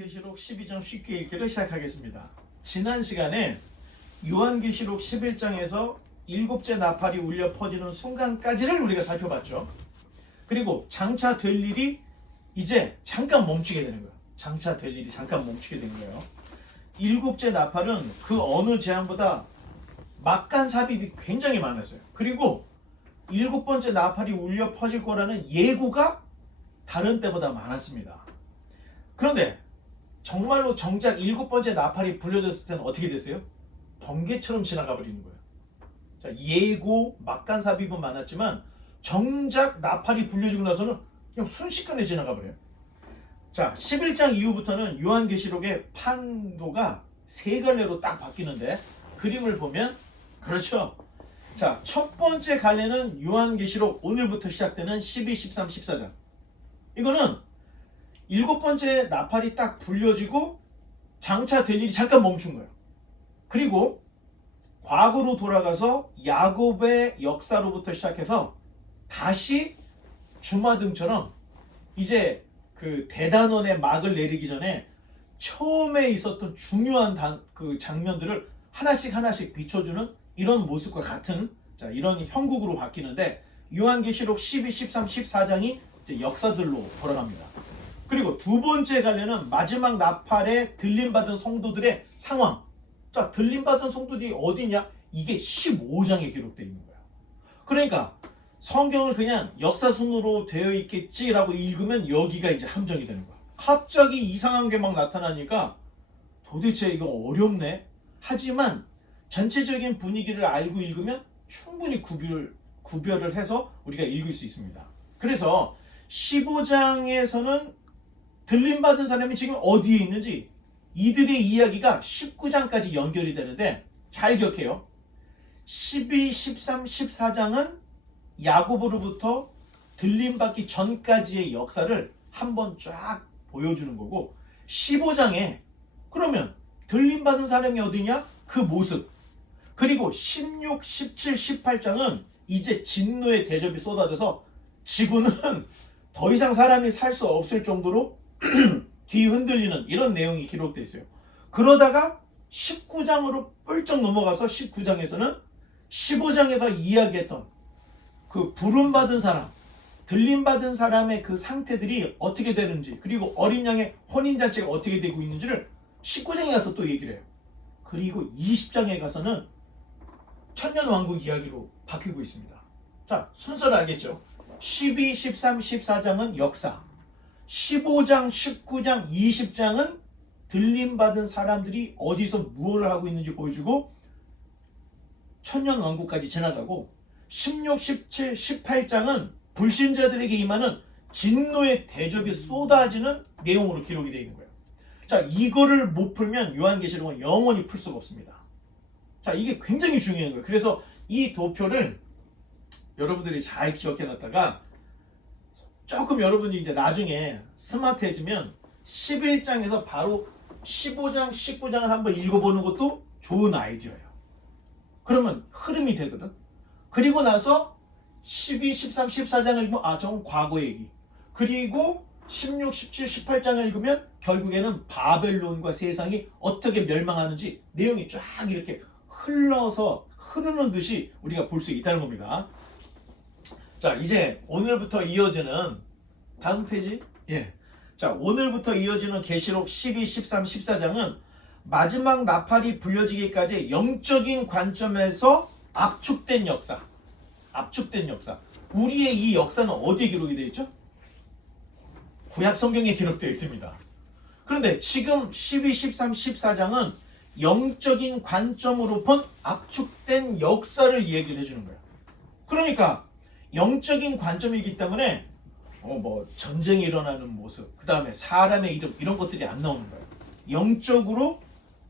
요한계시록 12장 쉽게 읽기를 시작하겠습니다. 지난 시간에 요한계시록 11장에서 일곱째 나팔이 울려 퍼지는 순간까지를 우리가 살펴봤죠. 그리고 장차 될 일이 이제 잠깐 멈추게 되는 거예요. 장차 될 일이 잠깐 멈추게 되는 거예요. 일곱째 나팔은 그 어느 재앙보다 막간 삽입이 굉장히 많았어요. 그리고 일곱 번째 나팔이 울려 퍼질 거라는 예고가 다른 때보다 많았습니다. 그런데 정말로 정작 일곱 번째 나팔이 불려졌을 때는 어떻게 됐어요? 번개처럼 지나가 버리는 거예요. 자, 예고, 막간 삽입은 많았지만 정작 나팔이 불려지고 나서는 그냥 순식간에 지나가 버려요. 자, 11장 이후부터는 요한계시록의 판도가 세 갈래로 딱 바뀌는데 그림을 보면 그렇죠. 자, 첫 번째 갈래는 요한계시록 오늘부터 시작되는 12, 13, 14장. 이거는 일곱 번째 나팔이 딱 불려지고 장차 될 일이 잠깐 멈춘 거예요. 그리고 과거로 돌아가서 야곱의 역사로부터 시작해서 다시 주마등처럼 이제 그 대단원의 막을 내리기 전에 처음에 있었던 중요한 그 장면들을 하나씩 비춰주는 이런 모습과 같은 이런 형국으로 바뀌는데 요한계시록 12, 13, 14장이 이제 역사들로 돌아갑니다. 그리고 두 번째 갈래는 마지막 나팔에 들림받은 성도들의 상황. 자, 들림받은 성도들이 어디냐? 이게 15장에 기록되어 있는 거야. 그러니까 성경을 그냥 역사순으로 되어 있겠지라고 읽으면 여기가 이제 함정이 되는 거야. 갑자기 이상한 게 막 나타나니까 도대체 이거 어렵네. 하지만 전체적인 분위기를 알고 읽으면 충분히 구별을 해서 우리가 읽을 수 있습니다. 그래서 15장에서는 들림받은 사람이 지금 어디에 있는지 이들의 이야기가 19장까지 연결이 되는데 잘 기억해요. 12, 13, 14장은 야곱으로부터 들림받기 전까지의 역사를 한번 쫙 보여주는 거고 15장에 그러면 들림받은 사람이 어디냐? 그 모습. 그리고 16, 17, 18장은 이제 진노의 대접이 쏟아져서 지구는 더 이상 사람이 살 수 없을 정도로 뒤흔들리는 이런 내용이 기록되어 있어요. 그러다가 19장으로 뻘쩍 넘어가서 19장에서는 15장에서 이야기했던 그 부름받은 사람, 들림받은 사람의 그 상태들이 어떻게 되는지 그리고 어린 양의 혼인잔치가 어떻게 되고 있는지를 19장에 가서 또 얘기를 해요. 그리고 20장에 가서는 천년왕국 이야기로 바뀌고 있습니다. 자, 순서를 알겠죠? 12, 13, 14장은 역사, 15장, 19장, 20장은 들림받은 사람들이 어디서 무엇을 하고 있는지 보여주고 천년왕국까지 지나가고 16, 17, 18장은 불신자들에게 임하는 진노의 대접이 쏟아지는 내용으로 기록이 되어 있는 거예요. 자, 이거를 못 풀면 요한계시록은 영원히 풀 수가 없습니다. 자, 이게 굉장히 중요한 거예요. 그래서 이 도표를 여러분들이 잘 기억해 놨다가 조금 여러분이 이제 나중에 스마트해지면 11장에서 바로 15장, 19장을 한번 읽어보는 것도 좋은 아이디어예요. 그러면 흐름이 되거든. 그리고 나서 12, 13, 14장을 읽으면 저건 과거 얘기. 그리고 16, 17, 18장을 읽으면 결국에는 바벨론과 세상이 어떻게 멸망하는지 내용이 쫙 이렇게 흘러서 흐르는 듯이 우리가 볼 수 있다는 겁니다. 자, 이제 오늘부터 이어지는 다음 페이지. 자, 오늘부터 이어지는 계시록 12, 13, 14장은 마지막 나팔이 불려지기까지 영적인 관점에서 압축된 역사. 우리의 이 역사는 어디에 기록이 되어 있죠? 구약 성경에 기록되어 있습니다. 그런데 지금 12, 13, 14장은 영적인 관점으로 본 압축된 역사를 얘기를 해주는 거예요. 그러니까 영적인 관점이기 때문에 전쟁이 일어나는 모습, 그 다음에 사람의 이름 이런 것들이 안 나오는 거예요. 영적으로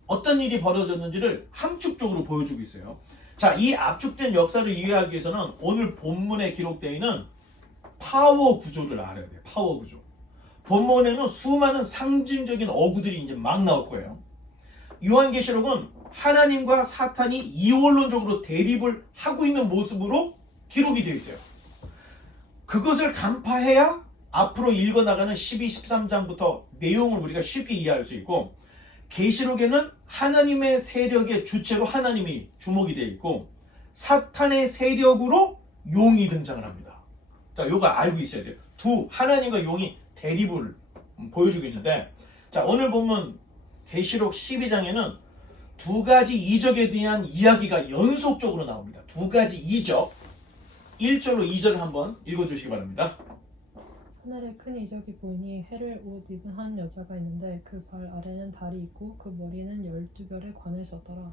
어떤 일이 벌어졌는지를 함축적으로 보여주고 있어요. 자, 이 압축된 역사를 이해하기 위해서는 오늘 본문에 기록되어 있는 파워 구조를 알아야 돼요. 파워 구조. 본문에는 수많은 상징적인 어구들이 이제 막 나올 거예요. 요한계시록은 하나님과 사탄이 이원론적으로 대립을 하고 있는 모습으로 기록이 되어 있어요. 그것을 간파해야 앞으로 읽어나가는 12, 13장부터 내용을 우리가 쉽게 이해할 수 있고 계시록에는 하나님의 세력의 주체로 하나님이 주목이 되어 있고 사탄의 세력으로 용이 등장을 합니다. 자, 요거 알고 있어야 돼요. 하나님과 용이 대립을 보여주고 있는데 자, 오늘 보면 계시록 12장에는 두 가지 이적에 대한 이야기가 연속적으로 나옵니다. 두 가지 이적. 1절로 2절을 한번 읽어주시기 바랍니다. 하늘에 큰 이적이 보이니 해를 옷 입은 한 여자가 있는데 그 발 아래는 달이 있고 그 머리는 12별의 관을 썼더라.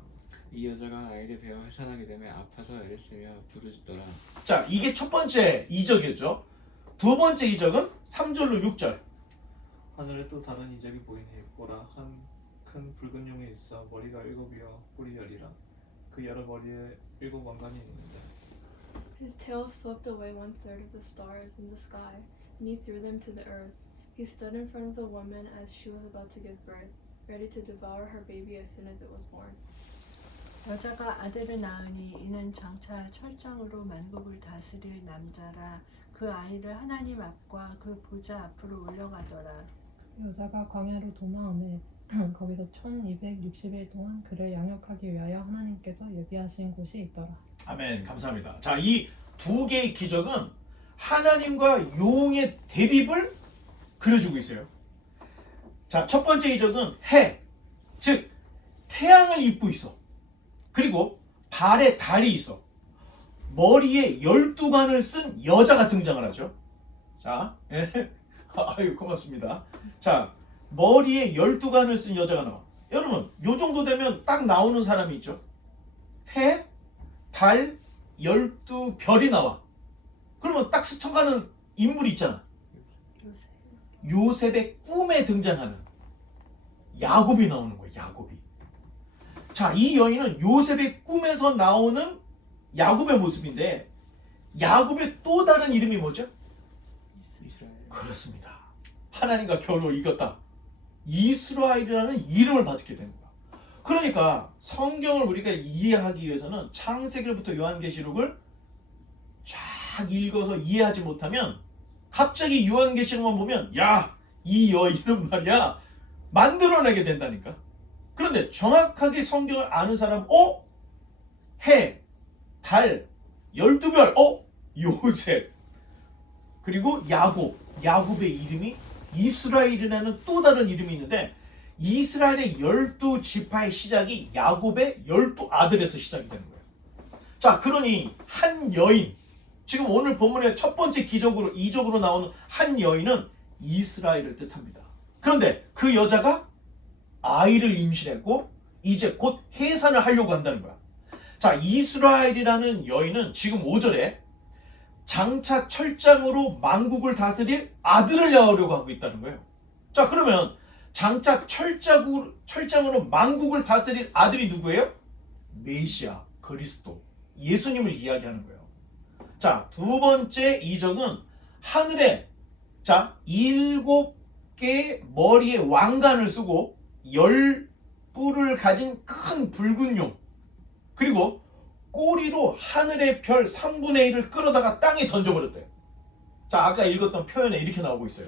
이 여자가 아이를 베어 해산하게 되며 아파서 애를 쓰며 부르짖더라. 자, 이게 첫 번째 이적이었죠. 두 번째 이적은 3절로 6절. 하늘에 또 다른 이적이 보이니 보라 한 큰 붉은 용이 있어 머리가 7이요 뿔이 10이라 그 여러 머리에 7 왕관이 있는데 His tail swept away 1/3 of the stars in the sky, and he threw them to the earth. He stood in front of the woman as she was about to give birth, ready to devour her baby as soon as it was born. 여자가 아들을 낳으니 이는 장차 철장으로 만국을 다스릴 남자라. 그 아이를 하나님 앞과 그 보좌 앞으로 올려가더라. 그 여자가 광야로 도망하매 거기서 1260일 동안 그를 양육하기 위하여 하나님께서 예비하신 곳이 있더라. 아멘. 감사합니다. 자, 이 두 개의 기적은 하나님과 용의 대립을 그려주고 있어요. 자, 첫 번째 이적은 해, 즉 태양을 입고 있어. 그리고 발에 달이 있어. 머리에 12관을 쓴 여자가 등장을 하죠. 자, 아유 고맙습니다. 자, 머리에 12관을 쓴 여자가 나와. 여러분, 요 정도 되면 딱 나오는 사람이 있죠. 해, 달, 12별이 나와. 그러면 딱 스쳐가는 인물이 있잖아. 요셉. 요셉의 꿈에 등장하는 야곱이 나오는 거예요. 야곱이. 자, 이 여인은 요셉의 꿈에서 나오는 야곱의 모습인데 야곱의 또 다른 이름이 뭐죠? 이스라엘. 그렇습니다. 하나님과 겨루 이겼다. 이스라엘이라는 이름을 받게 됩니다. 그러니까 성경을 우리가 이해하기 위해서는 창세기부터 요한계시록을 쫙 읽어서 이해하지 못하면 갑자기 요한계시록만 보면 야, 이 여인은 말이야 만들어내게 된다니까. 그런데 정확하게 성경을 아는 사람, 해, 달, 12별, 요셉, 그리고 야곱의 이름이 이스라엘이라는 또 다른 이름이 있는데 이스라엘의 12지파의 시작이 야곱의 12아들에서 시작이 되는 거예요. 자, 그러니 한 여인, 지금 오늘 본문의 첫 번째 이적으로 나오는 한 여인은 이스라엘을 뜻합니다. 그런데 그 여자가 아이를 임신했고 이제 곧 해산을 하려고 한다는 거야. 자, 이스라엘이라는 여인은 지금 5절에 장차 철장으로 만국을 다스릴 아들을 낳으려고 하고 있다는 거예요. 자, 그러면 장차 철장으로 만국을 다스릴 아들이 누구예요? 메시아, 그리스도, 예수님을 이야기하는 거예요. 자, 두 번째 이적은 하늘에 7개의 머리에 왕관을 쓰고 10뿔을 가진 큰 붉은 용, 그리고 꼬리로 하늘의 별 3분의 1을 끌어다가 땅에 던져버렸대요. 자, 아까 읽었던 표현에 이렇게 나오고 있어요.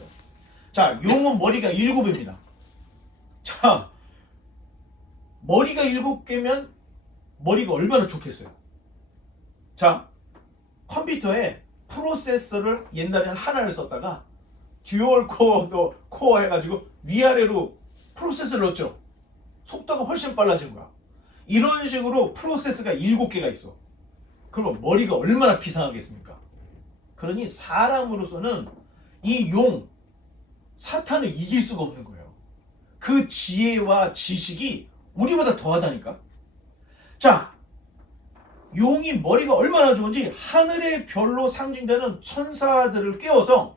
자, 용은 머리가 7입니다. 자, 머리가 7개면 머리가 얼마나 좋겠어요. 자, 컴퓨터에 프로세서를 옛날에는 하나를 썼다가 듀얼 코어 해가지고 위아래로 프로세서를 넣었죠. 속도가 훨씬 빨라진 거야. 이런 식으로 프로세스가 7개가 있어. 그럼 머리가 얼마나 비상하겠습니까? 그러니 사람으로서는 이 사탄을 이길 수가 없는 거예요. 그 지혜와 지식이 우리보다 더하다니까. 자, 용이 머리가 얼마나 좋은지 하늘의 별로 상징되는 천사들을 깨워서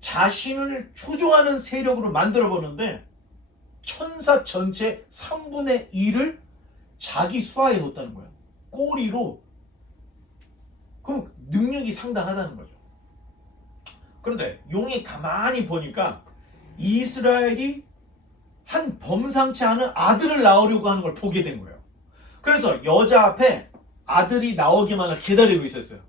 자신을 추종하는 세력으로 만들어보는데 천사 전체 3분의 1을 자기 수하에 놓았다는 거예요. 꼬리로. 그럼 능력이 상당하다는 거죠. 그런데 용이 가만히 보니까 이스라엘이 한 범상치 않은 아들을 낳으려고 하는 걸 보게 된 거예요. 그래서 여자 앞에 아들이 나오기만을 기다리고 있었어요.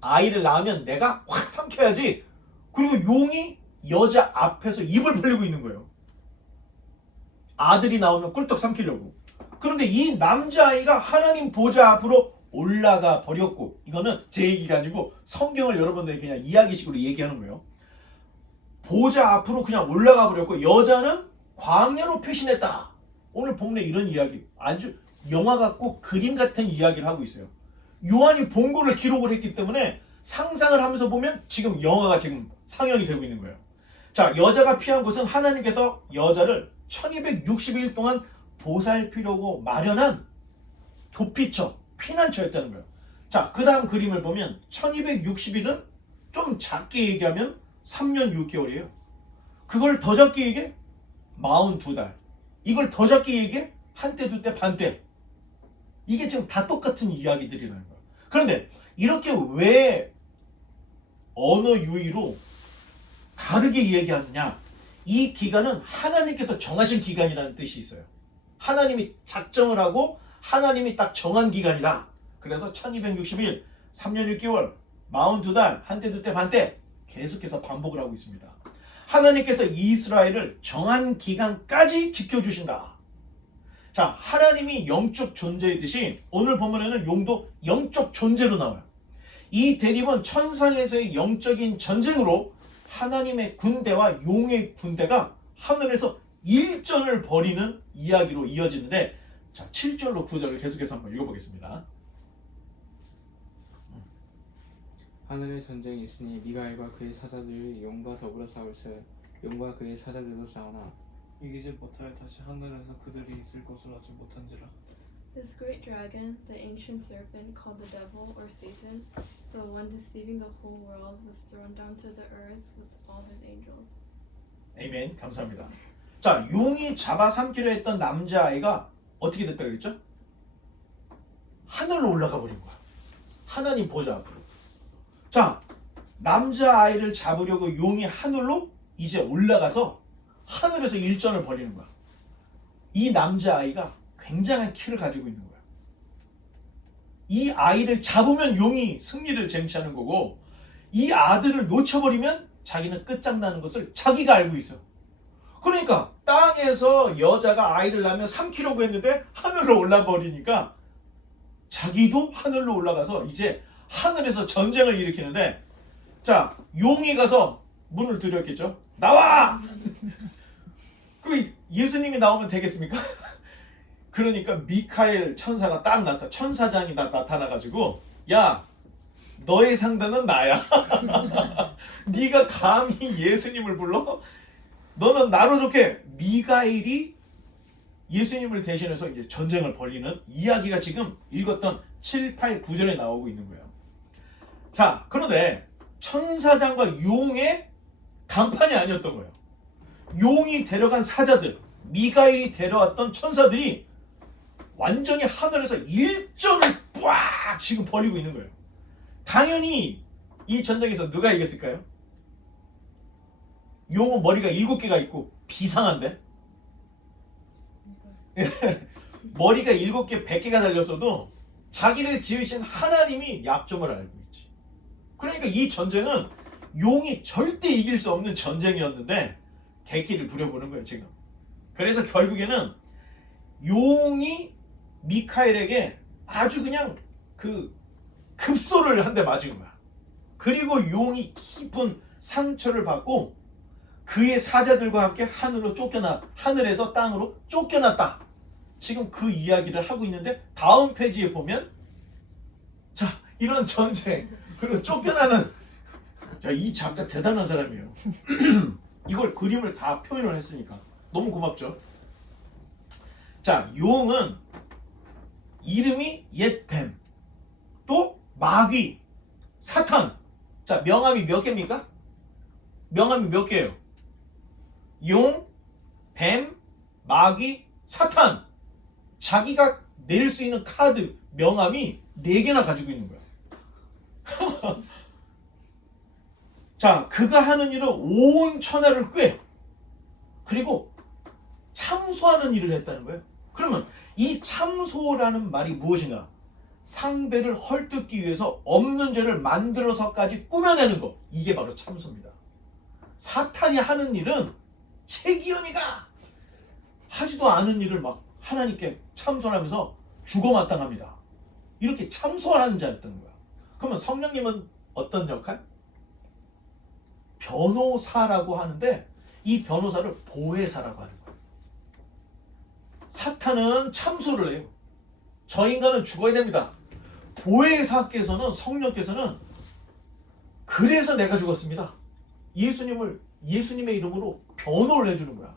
아이를 낳으면 내가 확 삼켜야지. 그리고 용이 여자 앞에서 입을 벌리고 있는 거예요. 아들이 나오면 꿀떡 삼키려고. 그런데 이 남자아이가 하나님 보좌 앞으로 올라가 버렸고, 이거는 제 얘기가 아니고 성경을 여러분들이 그냥 이야기식으로 얘기하는 거예요. 보좌 앞으로 그냥 올라가 버렸고 여자는 광야로 피신했다. 오늘 본문에 이런 이야기, 아주 영화 같고 그림 같은 이야기를 하고 있어요. 요한이 본 거를 기록을 했기 때문에 상상을 하면서 보면 지금 영화가 지금 상영이 되고 있는 거예요. 자, 여자가 피한 곳은 하나님께서 여자를 1260일 동안 보살피려고 마련한 도피처, 피난처였다는 거예요. 자, 그 다음 그림을 보면 1260일은 좀 작게 얘기하면 3년 6개월이에요. 그걸 더 작게 얘기해 42달. 이걸 더 작게 얘기해 한때, 두때, 반때. 이게 지금 다 똑같은 이야기들이라는 거예요. 그런데 이렇게 왜 언어 유희로 다르게 얘기하느냐? 이 기간은 하나님께서 정하신 기간이라는 뜻이 있어요. 하나님이 작정을 하고 하나님이 딱 정한 기간이다. 그래서 1260일, 3년 6개월, 42달, 한때, 두때, 반때 계속해서 반복을 하고 있습니다. 하나님께서 이스라엘을 정한 기간까지 지켜주신다. 자, 하나님이 영적 존재이듯이 오늘 본문에는 용도 영적 존재로 나와요. 이 대립은 천상에서의 영적인 전쟁으로 하나님의 군대와 용의 군대가 하늘에서 일전을 벌이는 이야기로 이어지는데, 자, 7절로 9절을 계속해서 한번 읽어보겠습니다. 하늘에 전쟁이 있으니 미가엘과 그의 사자들이 용과 더불어 싸울세. 용과 그의 사자들도 싸우나 이기지 못하여 다시 하늘에서 그들이 있을 것을 알지 못한지라. This great dragon, the ancient serpent called the devil or Satan, the one deceiving the whole world, was thrown down to the earth with all his angels. 아멘. 감사합니다. 자, 용이 잡아삼키려 했던 남자아이가 어떻게 됐다고 그랬죠? 하늘로 올라가 버린 거야. 하나님 보좌 앞으로. 자, 남자아이를 잡으려고 용이 하늘로 이제 올라가서 하늘에서 일전을 벌이는 거야. 이 남자아이가 굉장한 키를 가지고 있는 거야. 이 아이를 잡으면 용이 승리를 쟁취하는 거고, 이 아들을 놓쳐버리면 자기는 끝장나는 것을 자기가 알고 있어. 그러니까 땅에서 여자가 아이를 낳으면 삼키려고 했는데 하늘로 올라버리니까 자기도 하늘로 올라가서 이제 하늘에서 전쟁을 일으키는데, 자, 용이 가서 문을 두드렸겠죠. 나와! 그 예수님이 나오면 되겠습니까? 그러니까 미카엘 천사가 딱 나타, 천사장이 나타나가지고, 야, 너의 상대는 나야. 네가 감히 예수님을 불러? 너는 나로 좋게. 미가엘이 예수님을 대신해서 이제 전쟁을 벌이는 이야기가 지금 읽었던 7, 8, 9절에 나오고 있는 거예요. 자, 그런데 천사장과 용의 간판이 아니었던 거예요. 용이 데려간 사자들, 미가엘이 데려왔던 천사들이 완전히 하늘에서 일전을 빡 지금 벌이고 있는 거예요. 당연히 이 전쟁에서 누가 이겼을까요? 용은 머리가 7개가 있고 비상한데 머리가 7개, 100개가 달렸어도 자기를 지으신 하나님이 약점을 알고 있지. 그러니까 이 전쟁은 용이 절대 이길 수 없는 전쟁이었는데 객기를 부려보는 거예요 지금. 그래서 결국에는 용이 미카엘에게 아주 그냥 그 급소를 한 대 맞은 거야. 그리고 용이 깊은 상처를 받고 그의 사자들과 함께 하늘에서 땅으로 쫓겨났다. 지금 그 이야기를 하고 있는데 다음 페이지에 보면, 자, 이런 전쟁 그리고 쫓겨나는, 자, 이 작가 대단한 사람이에요. 이걸 그림을 다 표현을 했으니까 너무 고맙죠. 자, 용은 이름이 옛뱀, 또 마귀, 사탄. 자, 명함이 몇 개입니까? 명함이 몇 개예요? 용, 뱀, 마귀, 사탄. 자기가 낼 수 있는 카드, 명함이 4개나 가지고 있는 거야. 자, 그가 하는 일은 온 천하를 꾀, 그리고 참소하는 일을 했다는 거예요. 그러면 이 참소라는 말이 무엇인가? 상대를 헐뜯기 위해서 없는 죄를 만들어서까지 꾸며내는 거, 이게 바로 참소입니다. 사탄이 하는 일은 체기현이가 하지도 않은 일을 막 하나님께 참소하면서 죽어마땅합니다. 이렇게 참소하는 자였던 거야. 그러면 성령님은 어떤 역할? 변호사라고 하는데 이 변호사를 보혜사라고 하는 거예요. 사탄은 참소를 해요. 저 인간은 죽어야 됩니다. 보혜사께서는, 성령께서는 그래서 내가 죽었습니다. 예수님의 이름으로 변호를 해주는 거야.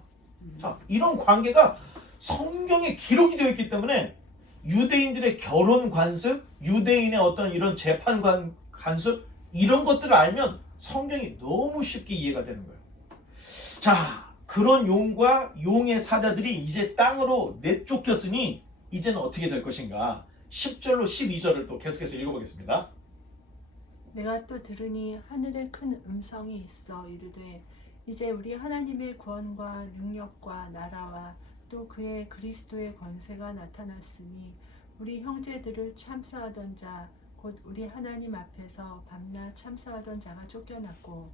자, 이런 관계가 성경에 기록이 되어 있기 때문에 유대인들의 결혼 관습, 유대인의 어떤 이런 재판 관습, 이런 것들을 알면 성경이 너무 쉽게 이해가 되는 거예요. 자, 그런 용과 용의 사자들이 이제 땅으로 내쫓겼으니 이제는 어떻게 될 것인가? 10절로 12절을 또 계속해서 읽어보겠습니다. 내가 또 들으니 하늘에 큰 음성이 있어 이르되 이제 우리 하나님의 구원과 능력과 나라와 또 그의 그리스도의 권세가 나타났으니 우리 형제들을 참수하던 자 곧 우리 하나님 앞에서 밤낮 참수하던 자가 쫓겨났고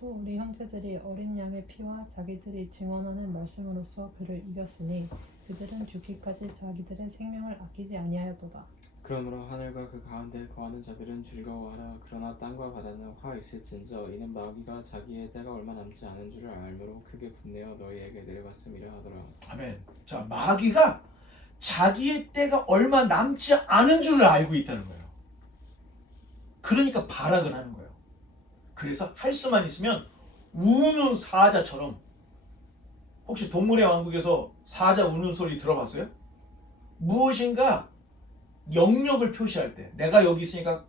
또 우리 형제들이 어린 양의 피와 자기들이 증언하는 말씀으로써 그를 이겼으니 그들은 죽기까지 자기들의 생명을 아끼지 아니하였도다. 그러므로 하늘과 그 가운데 거하는 자들은 즐거워하라. 그러나 땅과 바다는 화 있을진저 이는 마귀가 자기의 때가 얼마 남지 않은 줄을 알므로 크게 분내어 너희에게 내려갔음이라 하더라. 아멘. 자, 마귀가 자기의 때가 얼마 남지 않은 줄을 알고 있다는 거예요. 그러니까 발악을 하는 거예요. 그래서 할 수만 있으면 우는 사자처럼, 혹시 동물의 왕국에서 사자 우는 소리 들어봤어요? 무엇인가 영역을 표시할 때, 내가 여기 있으니까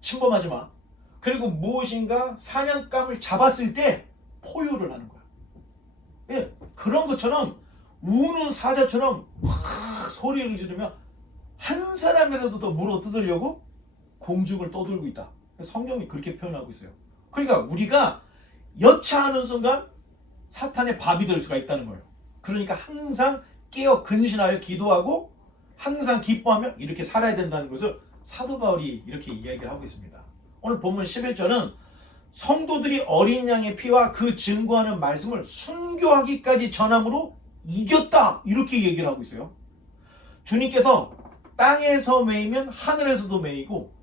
침범하지 마. 그리고 무엇인가 사냥감을 잡았을 때 포효를 하는 거야. 예, 그런 것처럼 우는 사자처럼 소리를 지르며 한 사람이라도 더 물어 뜯으려고 공중을 떠들고 있다. 성경이 그렇게 표현하고 있어요. 그러니까 우리가 여차하는 순간 사탄의 밥이 될 수가 있다는 거예요. 그러니까 항상 깨어 근신하여 기도하고 항상 기뻐하며 이렇게 살아야 된다는 것을 사도 바울이 이렇게 이야기를 하고 있습니다. 오늘 본문 11절은 성도들이 어린 양의 피와 그 증거하는 말씀을 순교하기까지 전함으로 이겼다, 이렇게 얘기를 하고 있어요. 주님께서 땅에서 매이면 하늘에서도 매이고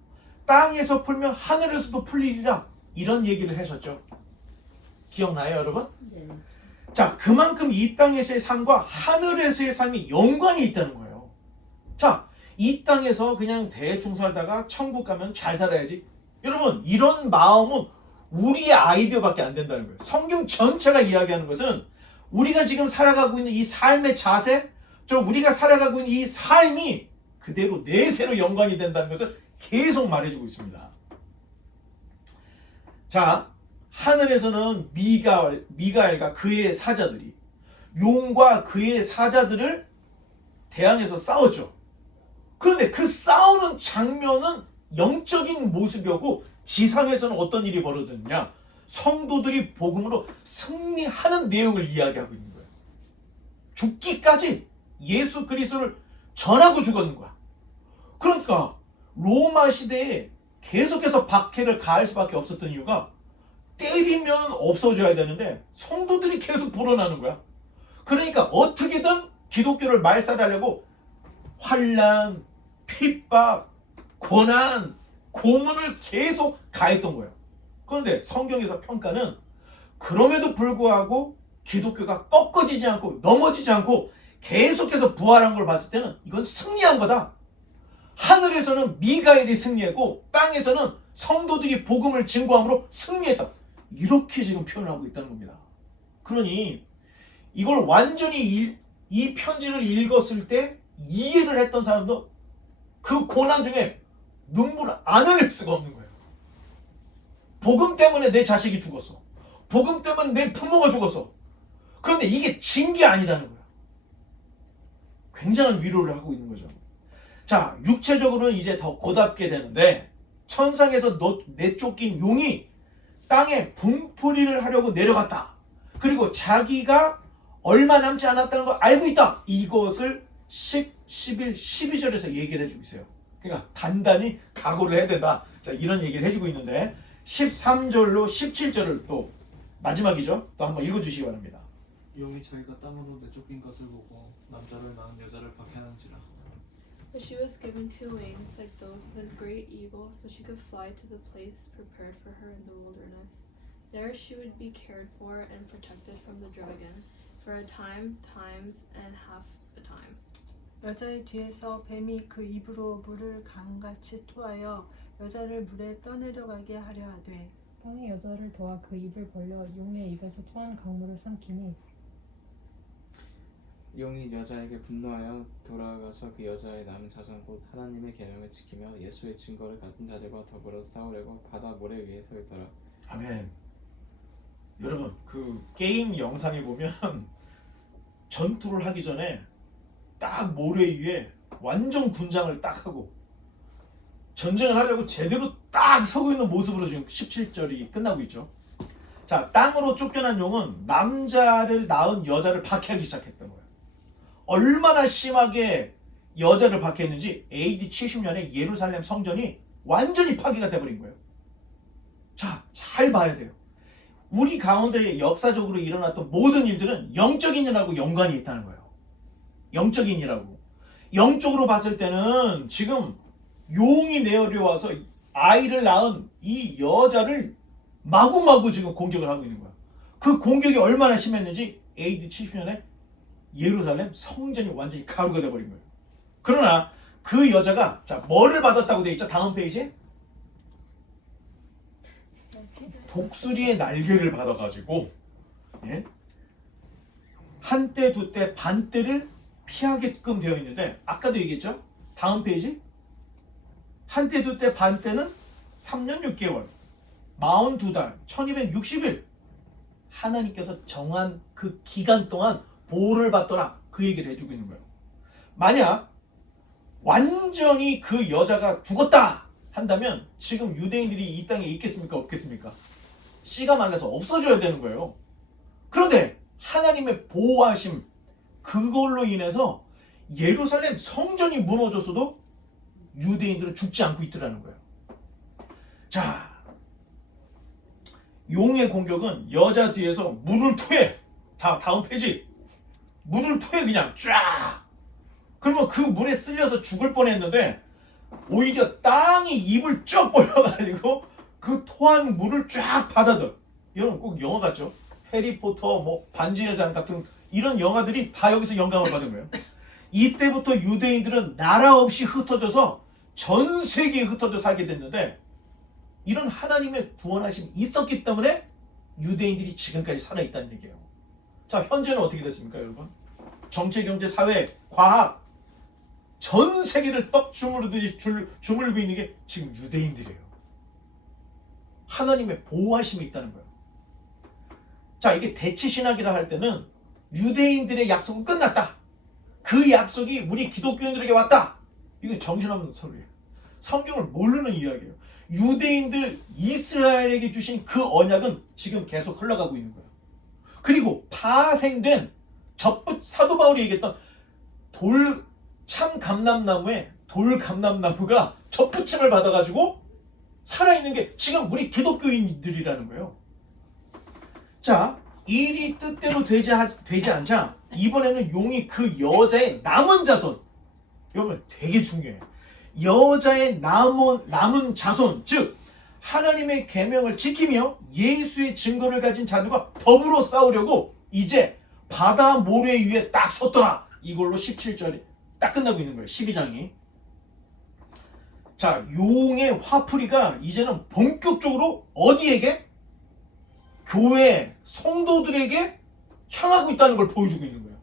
땅에서 풀면 하늘에서도 풀리리라, 이런 얘기를 하셨죠. 기억나요, 여러분? 네. 자, 그만큼 이 땅에서의 삶과 하늘에서의 삶이 연관이 있다는 거예요. 자, 이 땅에서 그냥 대충 살다가 천국 가면 잘 살아야지, 여러분, 이런 마음은 우리의 아이디어밖에 안 된다는 거예요. 성경 전체가 이야기하는 것은 우리가 지금 살아가고 있는 이 삶의 자세, 우리가 살아가고 있는 이 삶이 그대로 내세로 연관이 된다는 것을 계속 말해주고 있습니다. 자, 하늘에서는 미가엘과 그의 사자들이 용과 그의 사자들을 대항해서 싸웠죠. 그런데 그 싸우는 장면은 영적인 모습이었고 지상에서는 어떤 일이 벌어졌느냐? 성도들이 복음으로 승리하는 내용을 이야기하고 있는 거예요. 죽기까지 예수 그리스도를 전하고 죽었는 거야. 그러니까 로마 시대에 계속해서 박해를 가할 수밖에 없었던 이유가 때리면 없어져야 되는데 성도들이 계속 불어나는 거야. 그러니까 어떻게든 기독교를 말살하려고 환난, 핍박, 고난, 고문을 계속 가했던 거예요. 그런데 성경에서 평가는 그럼에도 불구하고 기독교가 꺾어지지 않고 넘어지지 않고 계속해서 부활한 걸 봤을 때는 이건 승리한 거다. 하늘에서는 미가엘이 승리했고 땅에서는 성도들이 복음을 증거함으로 승리했다. 이렇게 지금 표현하고 있다는 겁니다. 그러니 이걸 완전히 이 편지를 읽었을 때 이해를 했던 사람도 그 고난 중에 눈물을 안 흘릴 수가 없는 거예요. 복음 때문에 내 자식이 죽었어. 복음 때문에 내 부모가 죽었어. 그런데 이게 진 게 아니라는 거예요. 굉장한 위로를 하고 있는 거죠. 자, 육체적으로는 이제 더 고답게 되는데 천상에서 내쫓긴 용이 땅에 분풀이를 하려고 내려갔다. 그리고 자기가 얼마 남지 않았다는 걸 알고 있다. 이것을 10, 11, 12절에서 얘기를 해주고 있어요. 그러니까 단단히 각오를 해야 된다. 자, 이런 얘기를 해주고 있는데 13절로 17절을 또 마지막이죠. 또 한번 읽어주시기 바랍니다. 용이 자기가 땅으로 내쫓긴 것을 보고 남자를 낳은 여자를 박해하는지라. But she was given 2 wings like those of a great eagle, so she could fly to the place prepared for her in the wilderness. There she would be cared for and protected from the dragon for a time, times, and half a time. 여자의 뒤에서 뱀이 그 입으로 물을 강같이 토하여 여자를 물에 떠내려가게 하려 하되 땅이 여자를 도와 그 입을 벌려 용의 입에서 토한 강물을 삼키니 용이 여자에게 분노하여 돌아가서 그 여자의 남은 자손 곧 하나님의 계명을 지키며 예수의 증거를 가진 자들과 더불어 싸우려고 바다 모래 위에 서 있더라. 아멘. 여러분 그 게임 영상에 보면 전투를 하기 전에 딱 모래 위에 완전 군장을 딱 하고 전쟁을 하려고 제대로 딱 서고 있는 모습으로 지금 17절이 끝나고 있죠. 자, 땅으로 쫓겨난 용은 남자를 낳은 여자를 박해하기 시작했던 거예요. 얼마나 심하게 여자를 박해했는지 AD 70년에 예루살렘 성전이 완전히 파괴가 돼버린 거예요. 자, 잘 봐야 돼요. 우리 가운데 역사적으로 일어났던 모든 일들은 영적인 일하고 연관이 있다는 거예요. 영적인 일하고. 영적으로 봤을 때는 지금 용이 내려와서 아이를 낳은 이 여자를 마구마구 지금 공격을 하고 있는 거야. 그 공격이 얼마나 심했는지 AD 70년에 예루살렘 성전이 완전히 가루가 돼버린 거예요. 그러나 그 여자가 자 뭐를 받았다고 돼 있죠? 다음 페이지에 독수리의 날개를 받아가지고 예? 한때 두때 반때를 피하게끔 되어 있는데 아까도 얘기했죠? 다음 페이지 한때 두때 반때는 3년 6개월 42달 1260일 하나님께서 정한 그 기간 동안 보호를 받더라 그 얘기를 해주고 있는 거예요. 만약 완전히 그 여자가 죽었다 한다면 지금 유대인들이 이 땅에 있겠습니까? 없겠습니까? 씨가 말라서 없어져야 되는 거예요. 그런데 하나님의 보호하심 그걸로 인해서 예루살렘 성전이 무너졌어도 유대인들은 죽지 않고 있더라는 거예요. 자, 용의 공격은 여자 뒤에서 물을 토해. 자, 다음 페이지. 물을 토해 그냥 쫙. 그러면 그 물에 쓸려서 죽을 뻔했는데 오히려 땅이 입을 쭉 벌려가지고 그 토한 물을 쫙 받아들. 여러분 꼭 영화 같죠? 해리포터, 뭐 반지의 제왕 같은 이런 영화들이 다 여기서 영감을 받은 거예요. 이때부터 유대인들은 나라 없이 흩어져서 전 세계에 흩어져 살게 됐는데 이런 하나님의 구원하심이 있었기 때문에 유대인들이 지금까지 살아있다는 얘기예요. 자, 현재는 어떻게 됐습니까, 여러분? 정치, 경제, 사회, 과학 전 세계를 떡 주무르듯이 주물고 있는 게 지금 유대인들이에요. 하나님의 보호하심이 있다는 거예요. 자, 이게 대치신학이라 할 때는 유대인들의 약속은 끝났다. 그 약속이 우리 기독교인들에게 왔다. 이건 정신없는 소리예요. 성경을 모르는 이야기예요. 유대인들 이스라엘에게 주신 그 언약은 지금 계속 흘러가고 있는 거예요. 그리고 파생된 사도 바울이 얘기했던 참 감람나무에 돌 감람나무가 접붙임을 받아가지고 살아있는 게 지금 우리 기독교인들이라는 거예요. 자, 일이 뜻대로 되지 않자 이번에는 용이 그 여자의 남은 자손, 여러분 되게 중요해요. 여자의 남은 자손, 즉 하나님의 계명을 지키며 예수의 증거를 가진 자들과 더불어 싸우려고 이제 바다 모래 위에 딱 섰더라. 이걸로 17절이 딱 끝나고 있는 거예요. 12장이. 자, 용의 화풀이가 이제는 본격적으로 어디에게? 교회, 성도들에게 향하고 있다는 걸 보여주고 있는 거예요.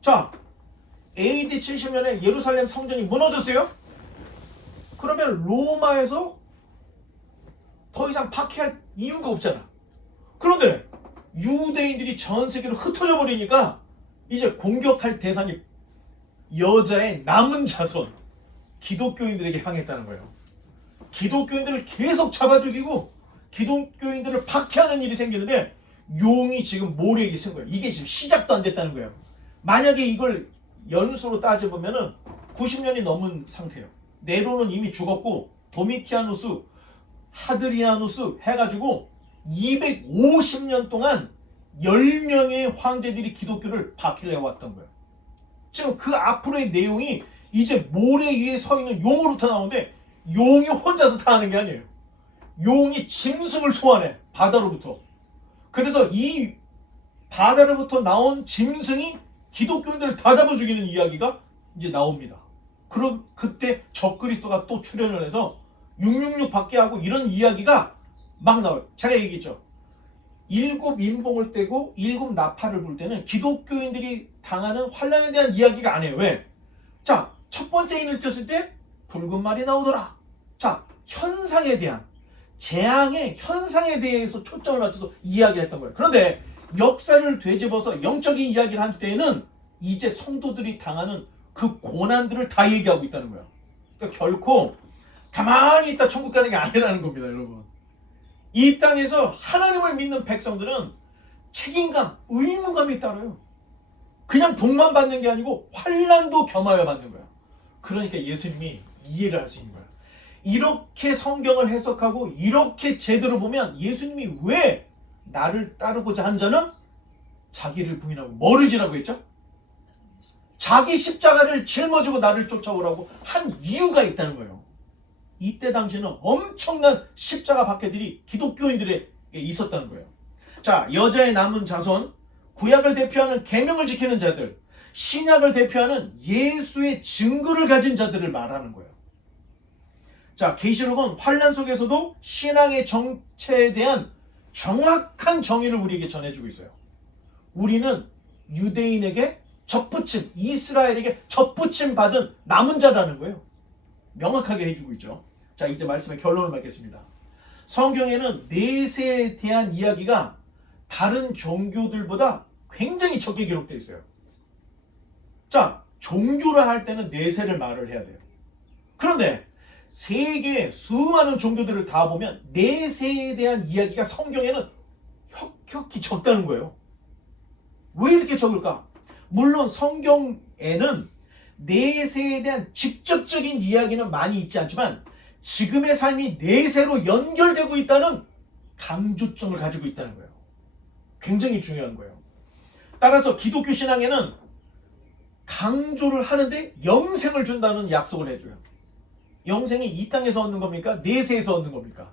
자, AD 70년에 예루살렘 성전이 무너졌어요? 그러면 로마에서 더 이상 박해할 이유가 없잖아. 그런데 유대인들이 전 세계로 흩어져 버리니까 이제 공격할 대상이 여자의 남은 자손, 기독교인들에게 향했다는 거예요. 기독교인들을 계속 잡아 죽이고 기독교인들을 박해하는 일이 생기는데 용이 지금 모래에게 쓴 거예요. 이게 지금 시작도 안 됐다는 거예요. 만약에 이걸 연수로 따져보면은 90년이 넘은 상태예요. 네로는 이미 죽었고 도미티아누스, 하드리아누스 해가지고 250년 동안 10명의 황제들이 기독교를 박해해왔던 거예요. 지금 그 앞으로의 내용이 이제 모래 위에 서 있는 용으로부터 나오는데 용이 혼자서 다 하는 게 아니에요. 용이 짐승을 소환해. 바다로부터. 그래서 이 바다로부터 나온 짐승이 기독교인들을 다 잡아 죽이는 이야기가 이제 나옵니다. 그럼 그때 적그리스도가 또 출현을 해서 666 받게 하고 이런 이야기가 막 나와요. 제가 얘기했죠. 7 인봉을 떼고 7 나팔을 불 때는 기독교인들이 당하는 환난에 대한 이야기가 아니에요. 왜? 자, 첫 번째 인을 띄었을 때 붉은 말이 나오더라. 자, 현상에 대한 재앙의 현상에 대해서 초점을 맞춰서 이야기를 했던 거예요. 그런데 역사를 되짚어서 영적인 이야기를 할 때에는 이제 성도들이 당하는 그 고난들을 다 얘기하고 있다는 거예요. 그러니까 결코 가만히 있다 천국 가는 게 아니라는 겁니다, 여러분. 이 땅에서 하나님을 믿는 백성들은 책임감, 의무감이 따라요. 그냥 복만 받는 게 아니고 환난도 겸하여 받는 거야. 그러니까 예수님이 이해를 할 수 있는 거야. 이렇게 성경을 해석하고 이렇게 제대로 보면 예수님이 왜 나를 따르고자 한 자는 자기를 부인하고 뭐를 지라고 했죠? 자기 십자가를 짊어지고 나를 쫓아오라고 한 이유가 있다는 거예요. 이때 당시에는 엄청난 십자가 박해들이 기독교인들에게 있었다는 거예요. 자, 여자의 남은 자손, 구약을 대표하는 계명을 지키는 자들, 신약을 대표하는 예수의 증거를 가진 자들을 말하는 거예요. 자, 계시록은 환난 속에서도 신앙의 정체에 대한 정확한 정의를 우리에게 전해주고 있어요. 우리는 유대인에게 접붙임, 이스라엘에게 접붙임 받은 남은 자라는 거예요. 명확하게 해주고 있죠. 자, 이제 말씀의 결론을 맺겠습니다. 성경에는 내세에 대한 이야기가 다른 종교들보다 굉장히 적게 기록되어 있어요. 자, 종교를 할 때는 내세를 말을 해야 돼요. 그런데 세계 수많은 종교들을 다 보면 내세에 대한 이야기가 성경에는 혁혁히 적다는 거예요. 왜 이렇게 적을까? 물론 성경에는 내세에 대한 직접적인 이야기는 많이 있지 않지만 지금의 삶이 내세로 연결되고 있다는 강조점을 가지고 있다는 거예요. 굉장히 중요한 거예요. 따라서 기독교 신앙에는 강조를 하는데 영생을 준다는 약속을 해줘요. 영생이 이 땅에서 얻는 겁니까? 내세에서 얻는 겁니까?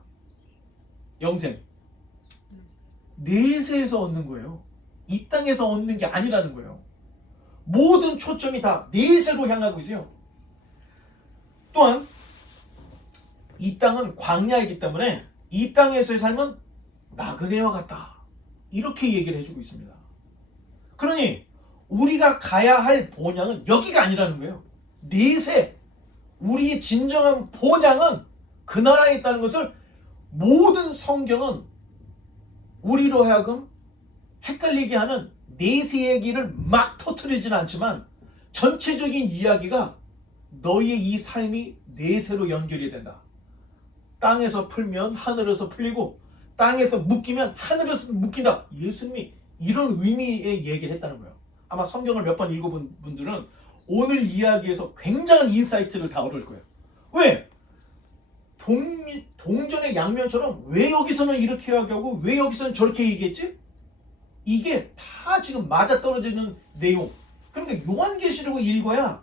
영생. 내세에서 얻는 거예요. 이 땅에서 얻는 게 아니라는 거예요. 모든 초점이 다 내세로 향하고 있어요. 또한 이 땅은 광야이기 때문에 이 땅에서의 삶은 나그네와 같다. 이렇게 얘기를 해주고 있습니다. 그러니 우리가 가야 할 본향은 여기가 아니라는 거예요. 내세. 우리의 진정한 본향은 그 나라에 있다는 것을 모든 성경은 우리로 하여금 헷갈리게 하는 내세 얘기를 막 터뜨리지는 않지만 전체적인 이야기가 너희의 이 삶이 내세로 연결이 된다. 땅에서 풀면 하늘에서 풀리고 땅에서 묶이면 하늘에서 묶인다. 예수님이 이런 의미의 얘기를 했다는 거예요. 아마 성경을 몇 번 읽어본 분들은 오늘 이야기에서 굉장한 인사이트를 다 얻을 거예요. 왜? 동전의 양면처럼 왜 여기서는 이렇게 이야기하고 왜 여기서는 저렇게 얘기했지? 이게 다 지금 맞아떨어지는 내용. 그러니까 요한계시록을 읽어야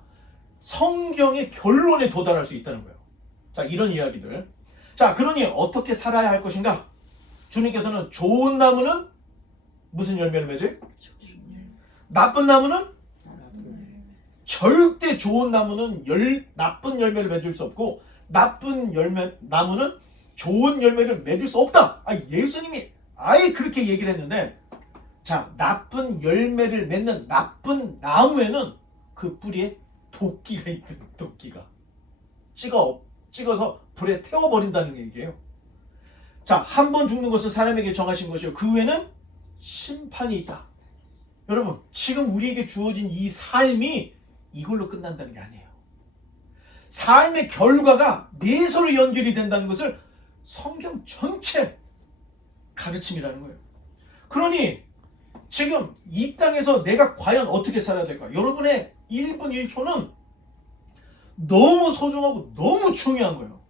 성경의 결론에 도달할 수 있다는 거예요. 자, 이런 이야기들. 자, 그러니 어떻게 살아야 할 것인가? 주님께서는 좋은 나무는 무슨 열매를 맺어요? 나쁜 나무는? 절대 좋은 나무는 나쁜 열매를 맺을 수 없고 나쁜 나무는 좋은 열매를 맺을 수 없다. 예수님이 아예 그렇게 얘기를 했는데, 자, 나쁜 열매를 맺는 나쁜 나무에는 그 뿌리에 도끼가 있는 도끼가 찍어서 불에 태워버린다는 얘기예요. 자, 한 번 죽는 것을 사람에게 정하신 것이요 그 후에는 심판이 있다. 여러분, 지금 우리에게 주어진 이 삶이 이걸로 끝난다는 게 아니에요. 삶의 결과가 내서로 연결이 된다는 것을 성경 전체 가르침이라는 거예요. 그러니 지금 이 땅에서 내가 과연 어떻게 살아야 될까? 여러분의 1분 1초는 너무 소중하고 너무 중요한 거예요.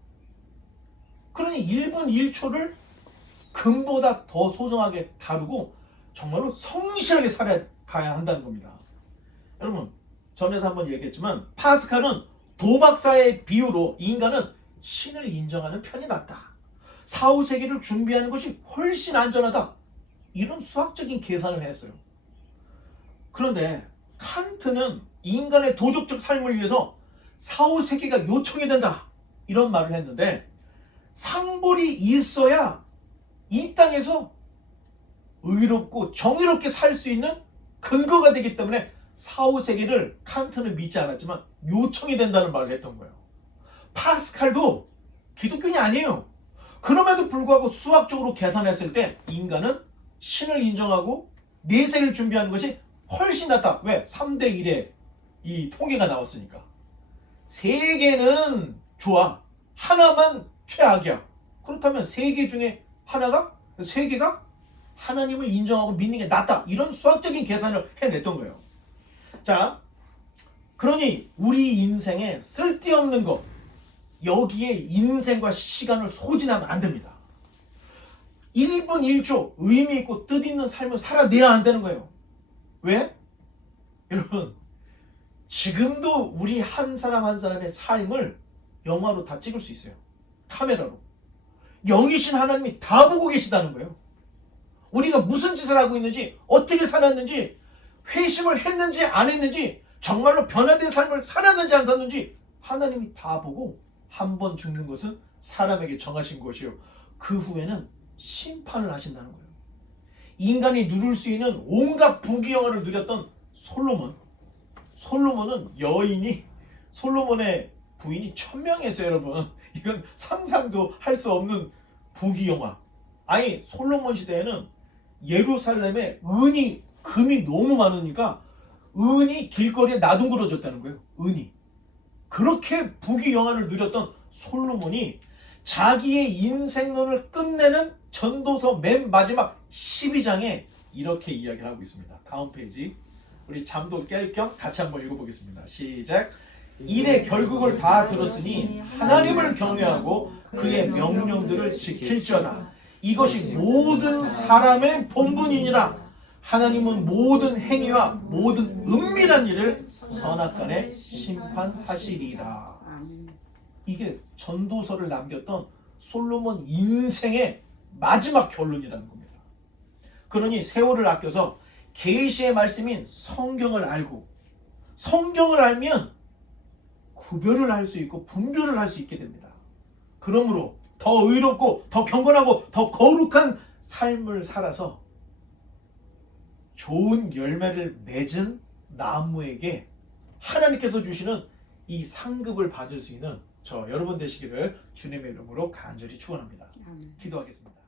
그러니 1분 1초를 금보다 더 소중하게 다루고 정말로 성실하게 살아가야 한다는 겁니다. 여러분, 전에도 한번 얘기했지만 파스칼은 도박사의 비유로 인간은 신을 인정하는 편이 낫다. 사후세계를 준비하는 것이 훨씬 안전하다. 이런 수학적인 계산을 했어요. 그런데 칸트는 인간의 도덕적 삶을 위해서 사후세계가 요청이 된다. 이런 말을 했는데 상벌이 있어야 이 땅에서 의롭고 정의롭게 살 수 있는 근거가 되기 때문에 사후세계를 칸트는 믿지 않았지만 요청이 된다는 말을 했던 거예요. 파스칼도 기독교인이 아니에요. 그럼에도 불구하고 수학적으로 계산했을 때 인간은 신을 인정하고 내세를 준비하는 것이 훨씬 낫다. 왜? 3대 1의 이 통계가 나왔으니까. 세 개는 좋아. 하나만 최악이야. 그렇다면 세 개 중에 하나가, 세 개가 하나님을 인정하고 믿는 게 낫다. 이런 수학적인 계산을 해냈던 거예요. 자, 그러니 우리 인생에 쓸데없는 것, 여기에 인생과 시간을 소진하면 안 됩니다. 1분 1초 의미 있고 뜻 있는 삶을 살아내야 한다는 거예요. 왜? 여러분, 지금도 우리 한 사람 한 사람의 삶을 영화로 다 찍을 수 있어요. 카메라로. 영이신 하나님이 다 보고 계시다는 거예요. 우리가 무슨 짓을 하고 있는지, 어떻게 살았는지, 회심을 했는지 안 했는지, 정말로 변화된 삶을 살았는지 안 살았는지 하나님이 다 보고 한 번 죽는 것은 사람에게 정하신 것이요. 그 후에는 심판을 하신다는 거예요. 인간이 누릴 수 있는 온갖 부귀영화를 누렸던 솔로몬은 여인이, 솔로몬의 부인이 1000명이었어요, 여러분. 이건 상상도 할 수 없는 부귀영화. 아니, 솔로몬 시대에는 예루살렘에 은이, 금이 너무 많으니까 은이 길거리에 나둥그러졌다는 거예요. 은이. 그렇게 부귀영화를 누렸던 솔로몬이 자기의 인생론을 끝내는 전도서 맨 마지막 12장에 이렇게 이야기를 하고 있습니다. 다음 페이지. 우리 잠도 깰 겸 같이 한번 읽어보겠습니다. 시작. 일의 결국을 다 들었으니 하나님을 경외하고 그의 명령들을 지킬지어다. 이것이 모든 사람의 본분이니라. 하나님은 모든 행위와 모든 은밀한 일을 선악간에 심판하시리라. 이게 전도서를 남겼던 솔로몬 인생의 마지막 결론이라는 겁니다. 그러니 세월을 아껴서 계시의 말씀인 성경을 알고, 성경을 알면 구별을 할 수 있고 분별을 할 수 있게 됩니다. 그러므로 더 의롭고 더 경건하고 더 거룩한 삶을 살아서 좋은 열매를 맺은 나무에게 하나님께서 주시는 이 상급을 받을 수 있는 저 여러분 되시기를 주님의 이름으로 간절히 축원합니다. 기도하겠습니다.